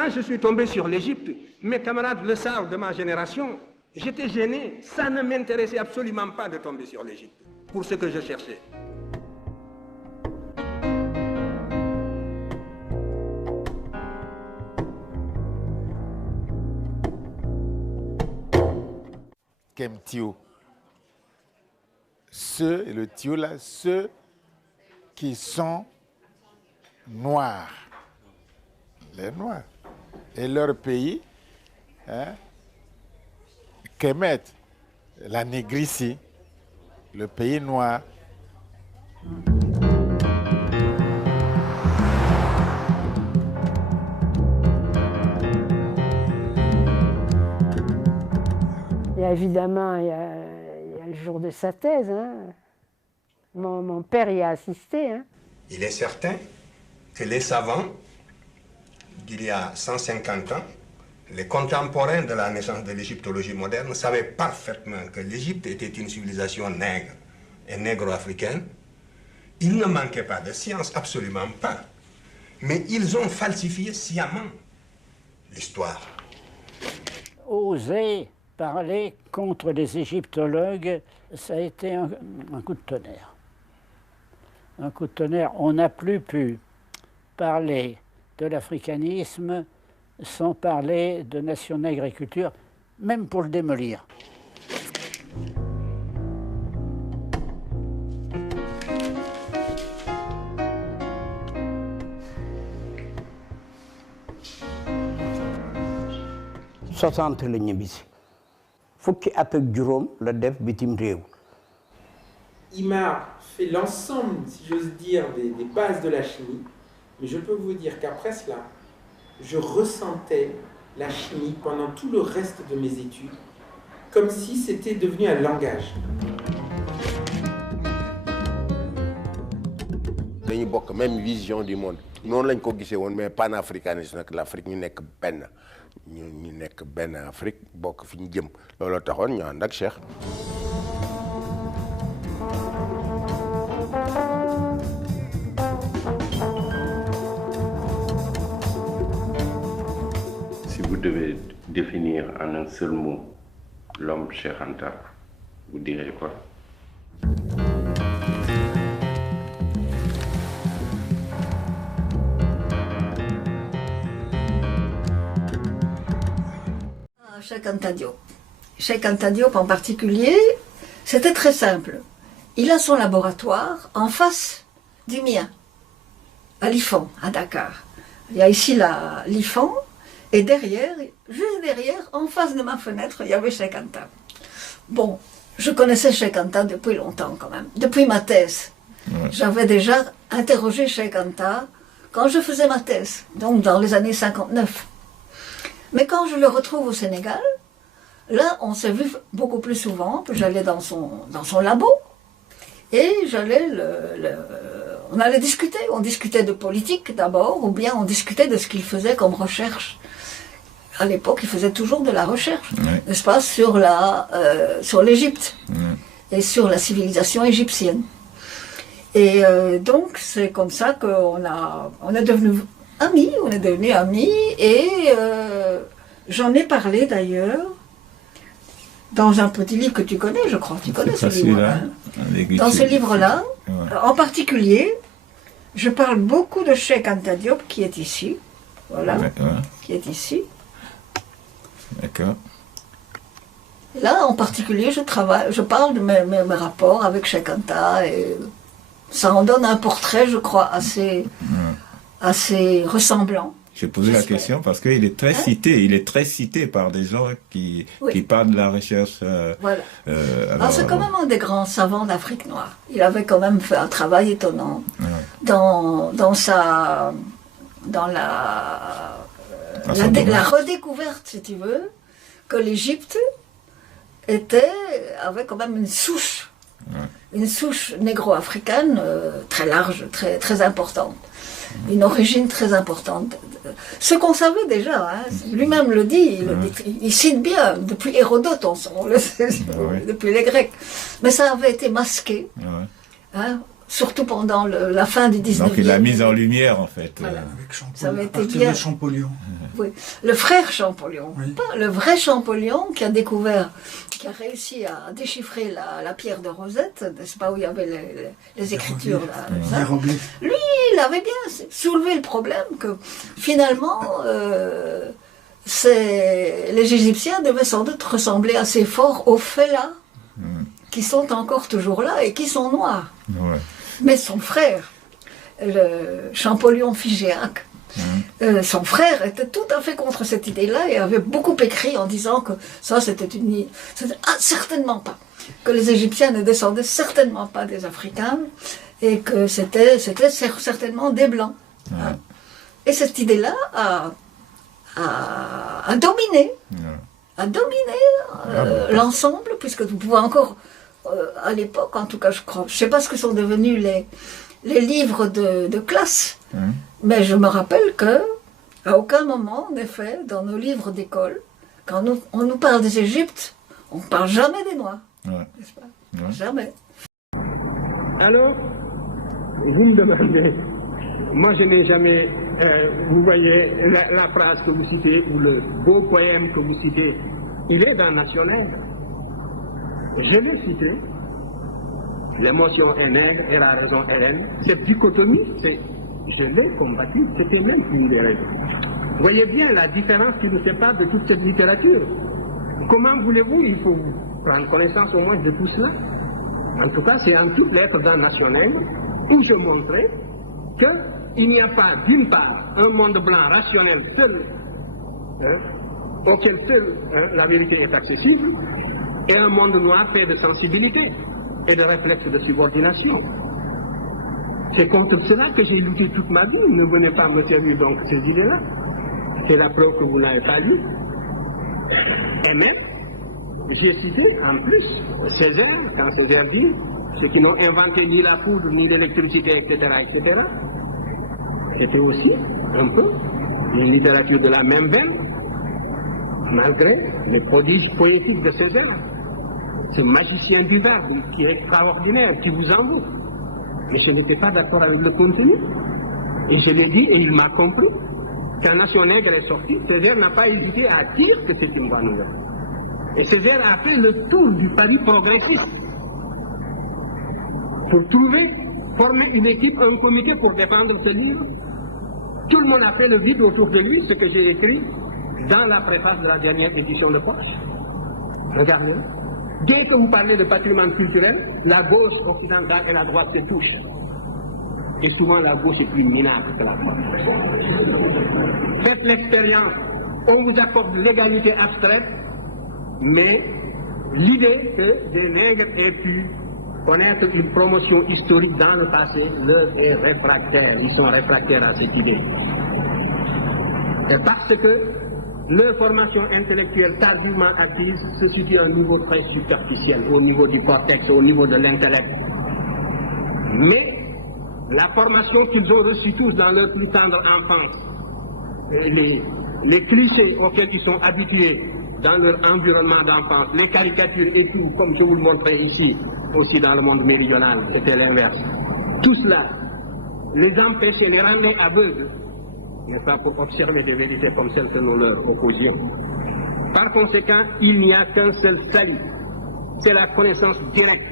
quand je suis tombé sur l'Égypte, mes camarades le savent de ma génération, j'étais gêné. Ça ne m'intéressait absolument pas de tomber sur l'Égypte pour ce que je cherchais. Kemtio. Ceux, et le Tio là, ceux qui sont noirs. Les noirs. Et leur pays, hein, Kemet, la négricie, le pays noir. Et évidemment, il y a le jour de sa thèse. Hein. Mon père y a assisté. Hein. Il est certain que les savants d'il y a 150 ans, les contemporains de la naissance de l'égyptologie moderne, savaient parfaitement que l'Égypte était une civilisation nègre et négro-africaine. Il ne manquait pas de science, absolument pas. Mais ils ont falsifié sciemment l'histoire. Oser parler contre les égyptologues, ça a été un coup de tonnerre. Un coup de tonnerre. On n'a plus pu parler de l'africanisme sans parler de national agriculture, même pour le démolir. soixante la ñibbisi fukki at ak juróom la def bitim réew. Il m'a fait l'ensemble, si j'ose dire, des bases de la chimie, mais je peux vous dire qu'après cela, je ressentais la chimie pendant tout le reste de mes études, comme si c'était devenu un langage. dañu bokk même vision du monde noonu lañ ko gisee woon mais panafricanisme nag l'Afrique ñu nekk benn ñu nekk benn Afrique bokk fi ñu jëm looloo taxoon ñu ànd ak Cheikh. Si vous devez définir en un seul mot l'homme Cheikh Anta, vous direz quoi? Cheikh Anta Diop. Cheikh Anta Diop en particulier, c'était très simple. Il a son laboratoire en face du mien, à l'IFAN, à Dakar. Il y a ici l'IFAN, et derrière, juste derrière, en face de ma fenêtre, il y avait Cheikh Anta. Bon, je connaissais Cheikh Anta depuis longtemps quand même, depuis ma thèse. Ouais. J'avais déjà interrogé Cheikh Anta quand je faisais ma thèse, donc dans les années 59. Mais quand je le retrouve au Sénégal, là, on s'est vu beaucoup plus souvent, que j'allais dans son labo, et on allait discuter. On discutait de politique d'abord, ou bien on discutait de ce qu'il faisait comme recherche. À l'époque, il faisait toujours de la recherche, ouais. N'est-ce pas, sur l'Égypte, ouais. Et sur la civilisation égyptienne. Et donc, c'est comme ça on est devenus amis, et j'en ai parlé d'ailleurs dans un petit livre que tu connais, je crois. Tu connais ce livre-là, hein? Dans ce livre-là, ouais. En particulier, je parle beaucoup de Cheikh Anta Diop qui est ici, voilà, ouais. Qui est ici. D'accord. Là, en particulier, je parle de mes rapports avec Cheikh Anta, et ça en donne un portrait, je crois, assez ressemblant. J'ai posé la question parce qu'il est très cité. Il est très cité par des gens qui parlent de la recherche. Voilà. Alors, c'est quand même un des grands savants d'Afrique noire. Il avait quand même fait un travail étonnant dans la redécouverte, si tu veux, que l'Égypte avait quand même une souche négro-africaine très large, très, très importante. Une origine très importante. Ce qu'on savait déjà, hein, lui-même le dit, il cite bien, depuis Hérodote, on le sait, depuis les Grecs. Mais ça avait été masqué, hein, surtout pendant la fin du 19e. Donc il a mis en lumière en fait. Voilà. Ça avait été bien. Champollion. Oui, le frère Champollion, pas le vrai Champollion qui a réussi à déchiffrer la pierre de Rosette, n'est-ce pas, où il y avait les écritures. Là, lui, il avait bien soulevé le problème que finalement, les Égyptiens devaient sans doute ressembler assez fort aux Fellahs, qui sont encore toujours là et qui sont noirs. Ouais. Mais son frère, le Champollion Figéac, son frère était tout à fait contre cette idée-là et avait beaucoup écrit en disant que ça c'était certainement pas, que les Égyptiens ne descendaient certainement pas des Africains et que c'était certainement des Blancs. Hein. Et cette idée-là a dominé, l'ensemble, puisque vous pouvez encore, à l'époque en tout cas je crois, je ne sais pas ce que sont devenus les livres de classe, mais je me rappelle que à aucun moment, en effet, dans nos livres d'école, quand on nous parle des Égyptes, on ne parle jamais des Noirs, n'est-ce pas? Jamais. Alors, vous me demandez, moi je n'ai jamais, vous voyez, la phrase que vous citez, ou le beau poème que vous citez, il est dans National. Je l'ai cité, l'émotion est nègre et la raison est reine. Cette dichotomie, je l'ai combattu, c'était même une des raisons. Vous voyez bien la différence qui nous sépare de toute cette littérature. Comment voulez-vous, il faut prendre connaissance au moins de tout cela. En tout cas, c'est en toutes lettres dans National où je montrais qu'il n'y a pas, d'une part, un monde blanc rationnel seul, auquel seul la vérité est accessible, et un monde noir fait de sensibilité et de réflexe de subordination. C'est contre cela que j'ai lutté toute ma vie. Ne venez pas me servir donc ces idées-là. C'est la preuve que vous n'avez pas lu. Et même, j'ai cité en plus Césaire, quand Césaire dit ceux qui n'ont inventé ni la poudre, ni l'électricité, etc., c'était aussi un peu une littérature de la même veine, malgré les prodiges poétiques de Césaire. Ce magicien du verbe qui est extraordinaire, qui vous envoûte. Mais je n'étais pas d'accord avec le contenu. Et je l'ai dit, et il m'a compris. Quand Nation Nègre est sorti, Césaire n'a pas hésité à dire que c'était une bonne nouvelle. Et Césaire a fait le tour du Paris progressiste pour former une équipe, un comité pour défendre ce livre. Tout le monde a fait le vide autour de lui, ce que j'ai écrit dans la préface de la dernière édition de Poche. Regardez. Dès que vous parlez de patrimoine culturel, la gauche occidentale et la droite se touchent. Et souvent la gauche est plus minable que la droite. Faites l'expérience, on vous accorde l'égalité abstraite, mais l'idée que des nègres aient pu connaître une promotion historique dans le passé leur est réfractaire. Ils sont réfractaires à cette idée. Et parce que leur formation intellectuelle tardivement acquise se situe à un niveau très superficiel, au niveau du cortex, au niveau de l'intellect. Mais la formation qu'ils ont reçue tous dans leur plus tendre enfance, les clichés auxquels ils sont habitués dans leur environnement d'enfance, les caricatures et tout, comme je vous le montrais ici, aussi dans le monde méridional, c'était l'inverse. Tout cela les empêchait, les rendait aveugles, n'est-ce pas, pour observer des vérités comme celles que nous leur opposions. Par conséquent, il n'y a qu'un seul salut, c'est la connaissance directe.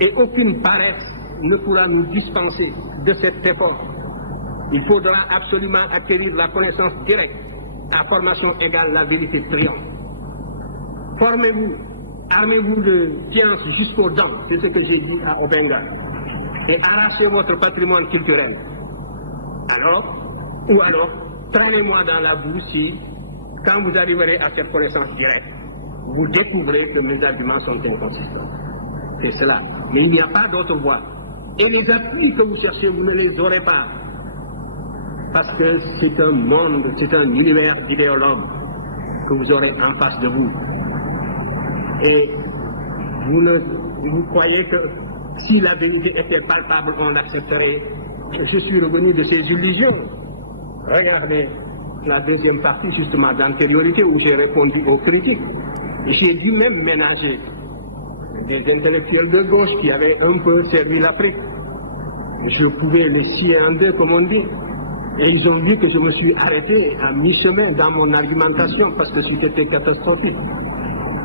Et aucune paresse ne pourra nous dispenser de cet effort. Il faudra absolument acquérir la connaissance directe. À formation égale, la vérité triomphe. Formez-vous, armez-vous de science jusqu'aux dents, c'est ce que j'ai dit à Obenga, et arrachez votre patrimoine culturel. Alors, traînez-moi dans la boue si, quand vous arriverez à cette connaissance directe, vous découvrez que mes arguments sont inconsistants. C'est cela. Mais il n'y a pas d'autre voie. Et les appuis que vous cherchez, vous ne les aurez pas. Parce que c'est un monde, c'est un univers idéologue que vous aurez en face de vous. Et vous croyez que si la vérité était palpable, on l'accepterait. Je suis revenu de ces illusions. Regardez la deuxième partie justement d'antériorité où j'ai répondu aux critiques. J'ai dû même ménager des intellectuels de gauche qui avaient un peu servi l'Afrique. Je pouvais les scier en deux, comme on dit. Et ils ont vu que je me suis arrêté à mi-chemin dans mon argumentation parce que c'était catastrophique.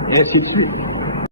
Et ainsi de suite.